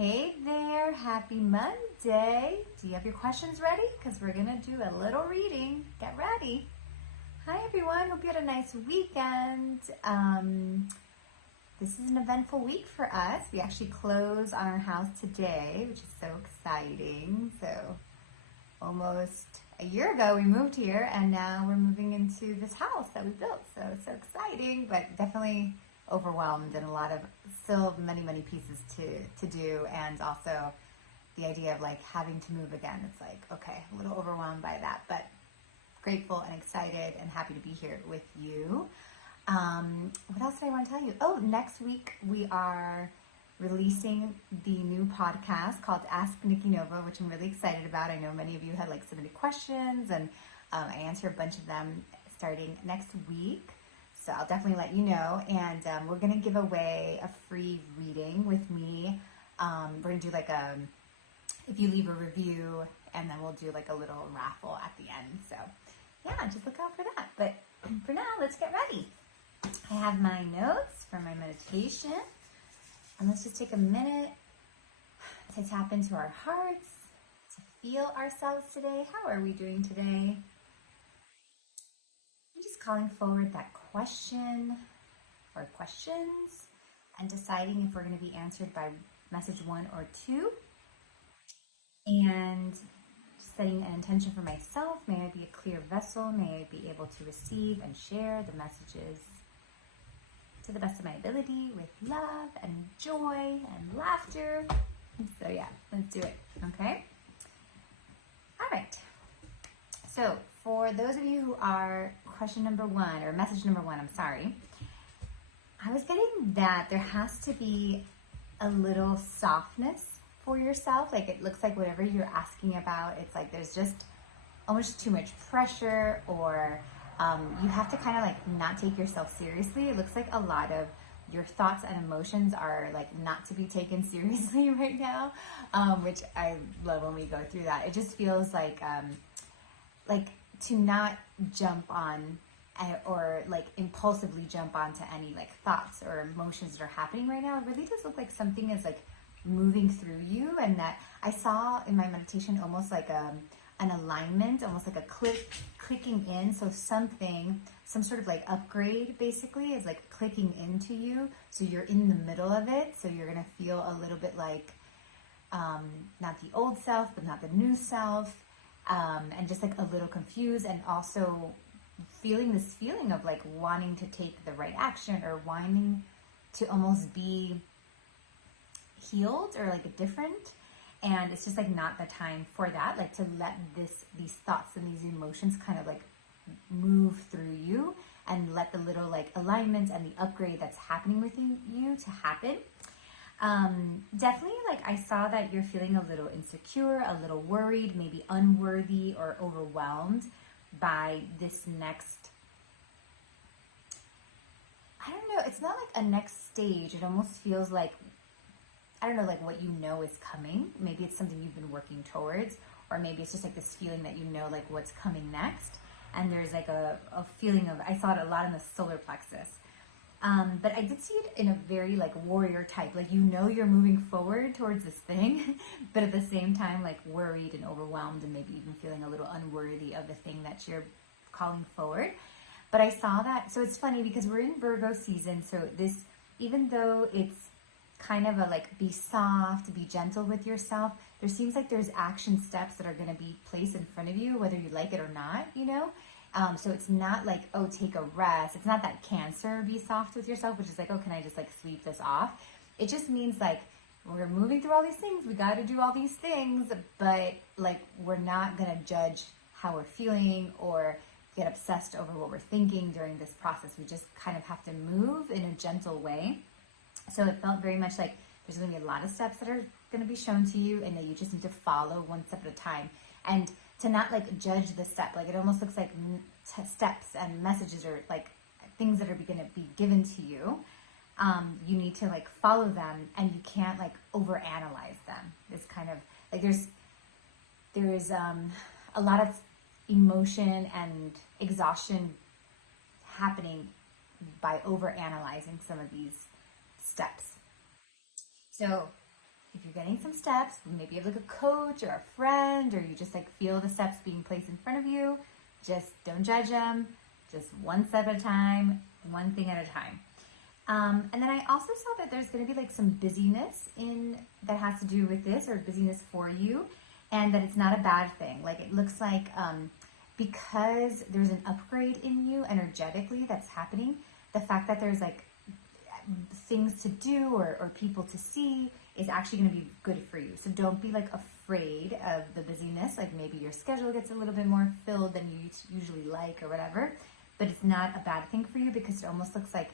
Hey there, happy Monday. Do you have your questions ready? Because we're going to do a little reading. Get ready. Hi everyone, hope you had a nice weekend. This is an eventful week for us. We actually close on our house today, which is so exciting. So almost a year ago we moved here and now we're moving into this house that we built. So it's so exciting, but definitely overwhelmed and a lot of still many pieces to do, and also the idea of like having to move again. It's like, okay, a little overwhelmed by that, but grateful and excited and happy to be here with you. What else did I want to tell you? Oh, next week we are releasing the new podcast called Ask Nikki Novo, which I'm really excited about. I know many of you had like submitted questions, and I answer a bunch of them starting next week. So I'll definitely let you know. And we're going to give away a free reading with me. We're going to do like if you leave a review, and then we'll do like a little raffle at the end. So yeah, just look out for that. But for now, let's get ready. I have my notes for my meditation. And let's just take a minute to tap into our hearts, to feel ourselves today. How are we doing today? I'm just calling forward that question or questions and deciding if we're going to be answered by message 1 or 2. And setting an intention for myself. May I be a clear vessel. May I be able to receive and share the messages to the best of my ability with love and joy and laughter. So yeah, let's do it. Okay? All right. So for those of you who are question number 1 or message number 1, I'm sorry. I was getting that there has to be a little softness for yourself. Like it looks like whatever you're asking about, it's like there's just almost too much pressure, or you have to kind of like not take yourself seriously. It looks like a lot of your thoughts and emotions are like not to be taken seriously right now, which I love when we go through that. It just feels like to not jump on or like impulsively jump onto any like thoughts or emotions that are happening right now. It really does look like something is like moving through you, and that I saw in my meditation almost like an alignment, almost like a clicking in. So some sort of like upgrade basically is like clicking into you. So you're in the middle of it. So you're going to feel a little bit like not the old self, but not the new self. And just like a little confused, and also feeling this feeling of like wanting to take the right action or wanting to almost be healed or like different. And it's just like not the time for that, like to let these thoughts and these emotions kind of like move through you, and let the little like alignment and the upgrade that's happening within you to happen. Definitely, like I saw that you're feeling a little insecure, a little worried, maybe unworthy or overwhelmed by this next, I don't know, it's not like a next stage. It almost feels like, I don't know, like what you know is coming. Maybe it's something you've been working towards, or maybe it's just like this feeling that you know like what's coming next. And there's like a feeling of, I saw it a lot in the solar plexus. But I did see it in a very like warrior type, like you know you're moving forward towards this thing, but at the same time like worried and overwhelmed, and maybe even feeling a little unworthy of the thing that you're calling forward. But I saw that, so it's funny because we're in Virgo season, so this, even though it's kind of a like be soft, be gentle with yourself, there seems like there's action steps that are going to be placed in front of you, whether you like it or not, you know? So it's not like, oh, take a rest. It's not that Cancer, be soft with yourself, which is like, oh, can I just like sweep this off? It just means like, we're moving through all these things. We got to do all these things, but like, we're not going to judge how we're feeling or get obsessed over what we're thinking during this process. We just kind of have to move in a gentle way. So it felt very much like there's going to be a lot of steps that are going to be shown to you, and that you just need to follow one step at a time. And to not like judge the step, like it almost looks like steps and messages or like things that are going to be given to you. You need to like follow them, and you can't like overanalyze them. It's kind of like there's a lot of emotion and exhaustion happening by overanalyzing some of these steps. So if you're getting some steps, maybe you have like a coach or a friend, or you just like feel the steps being placed in front of you, just don't judge them. Just one step at a time, one thing at a time. And then I also saw that there's going to be like some busyness that has to do with this, or busyness for you, and that it's not a bad thing. Like it looks like because there's an upgrade in you energetically that's happening, the fact that there's like things to do or people to see is actually going to be good for you. So don't be like afraid of the busyness. Like maybe your schedule gets a little bit more filled than you usually like or whatever, but it's not a bad thing for you, because it almost looks like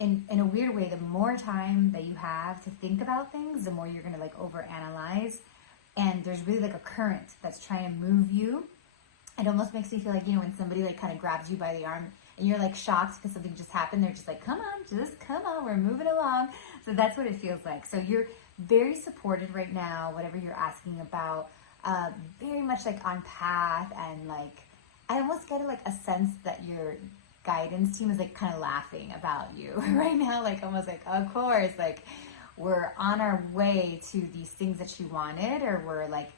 in a weird way, the more time that you have to think about things, the more you're going to like overanalyze. And there's really like a current that's trying to move you. It almost makes me feel like, when somebody like kind of grabs you by the arm and you're like shocked because something just happened. They're just like, come on, we're moving along. So that's what it feels like. So you're very supported right now, whatever you're asking about, very much like on path. And like, I almost get like a sense that your guidance team is like kind of laughing about you right now. Like almost like, of course, like we're on our way to these things that she wanted, or we're like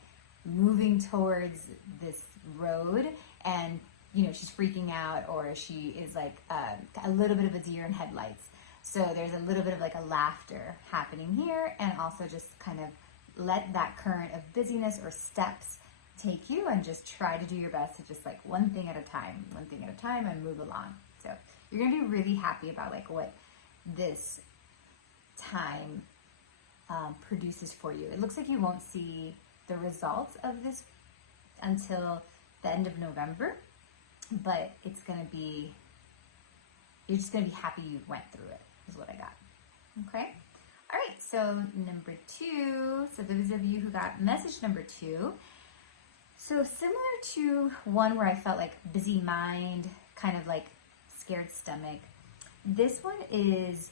moving towards this road, and she's freaking out, or she is like a little bit of a deer in headlights. So there's a little bit of like a laughter happening here, and also just kind of let that current of busyness or steps take you, and just try to do your best to just like one thing at a time, and move along. So you're going to be really happy about like what this time produces for you. It looks like you won't see the results of this until the end of November, but it's going to be, you're just going to be happy you went through it, is what I got. Okay? All right, so number 2, so those of you who got message number 2, so similar to one where I felt like busy mind, kind of like scared stomach, this one is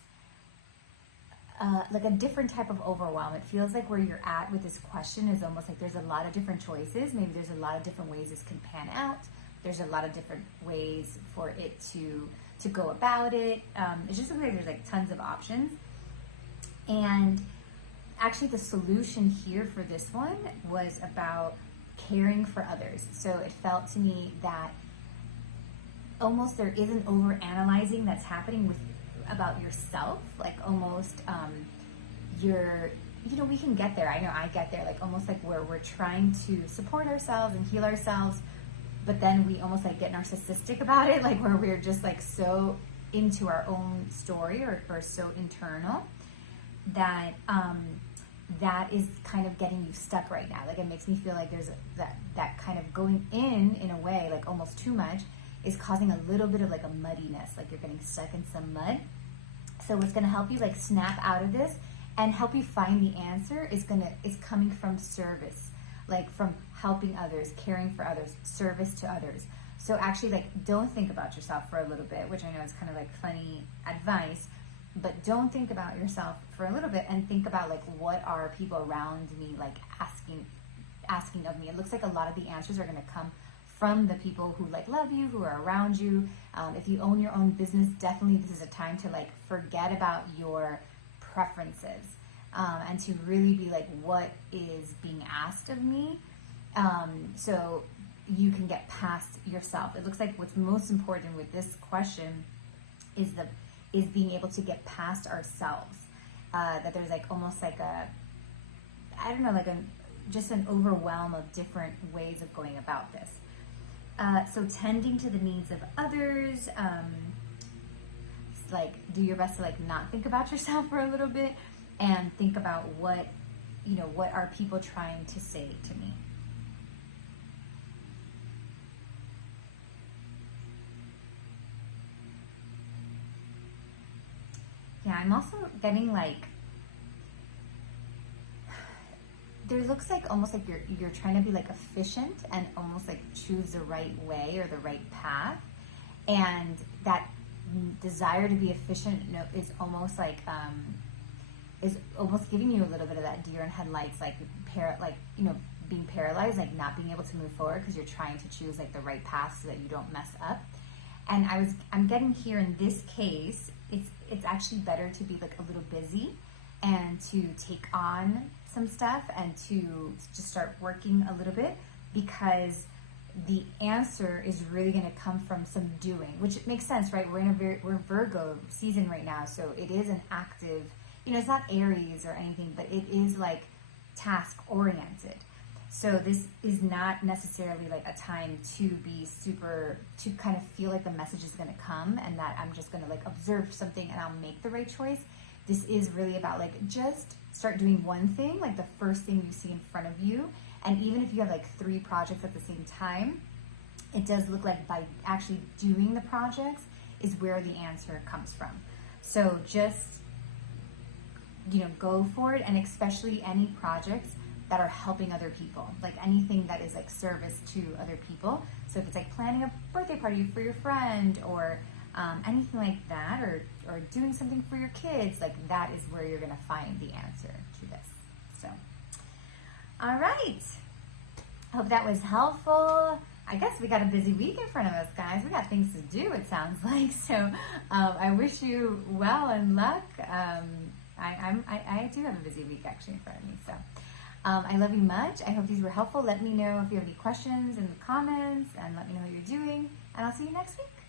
like a different type of overwhelm. It feels like where you're at with this question is almost like there's a lot of different choices. Maybe there's a lot of different ways this can pan out. There's a lot of different ways for it to go about it. It just looks like there's like tons of options. And actually the solution here for this one was about caring for others. So it felt to me that almost there is an overanalyzing that's happening about yourself, like almost we can get there. I know I get there, like almost like where we're trying to support ourselves and heal ourselves, but then we almost like get narcissistic about it, like where we're just like so into our own story or so internal that that is kind of getting you stuck right now. Like it makes me feel like there's that kind of going in a way, like almost too much, is causing a little bit of like a muddiness, like you're getting stuck in some mud. So what's going to help you like snap out of this and help you find the answer is coming from service, like from helping others, caring for others, service to others. So actually like don't think about yourself for a little bit, which I know is kind of like funny advice, but don't think about yourself for a little bit and think about like what are people around me like asking of me. It looks like a lot of the answers are going to come from the people who like love you, who are around you. If you own your own business, definitely this is a time to like forget about your preferences and to really be like, what is being asked of me? So you can get past yourself. It looks like what's most important with this question is being able to get past ourselves. That there's like almost like just an overwhelm of different ways of going about this. So tending to the needs of others, like do your best to like not think about yourself for a little bit and think about what are people trying to say to me. Yeah, I'm also getting like, there looks like almost like you're trying to be like efficient and almost like choose the right way or the right path, and that desire to be efficient is almost like is almost giving you a little bit of that deer in headlights, like being paralyzed, like not being able to move forward because you're trying to choose like the right path so that you don't mess up. And I'm getting here in this case, it's actually better to be like a little busy and to take on some stuff and to just start working a little bit, because the answer is really going to come from some doing, which makes sense, right? We're Virgo season right now, so it is an active, it's not Aries or anything, but it is like task oriented. So this is not necessarily like a time to be to kind of feel like the message is going to come and that I'm just going to like observe something and I'll make the right choice. This is really about like just start doing one thing, like the first thing you see in front of you. And even if you have like 3 projects at the same time, it does look like by actually doing the projects is where the answer comes from. So just, go for it, and especially any projects that are helping other people, like anything that is like service to other people. So if it's like planning a birthday party for your friend or anything like that, or doing something for your kids, like that is where you're gonna find the answer to this. So, all right. Hope that was helpful. I guess we got a busy week in front of us, guys. We got things to do, it sounds like. So I wish you well and luck. I do have a busy week actually in front of me. So I love you much. I hope these were helpful. Let me know if you have any questions in the comments, and let me know how you're doing. And I'll see you next week.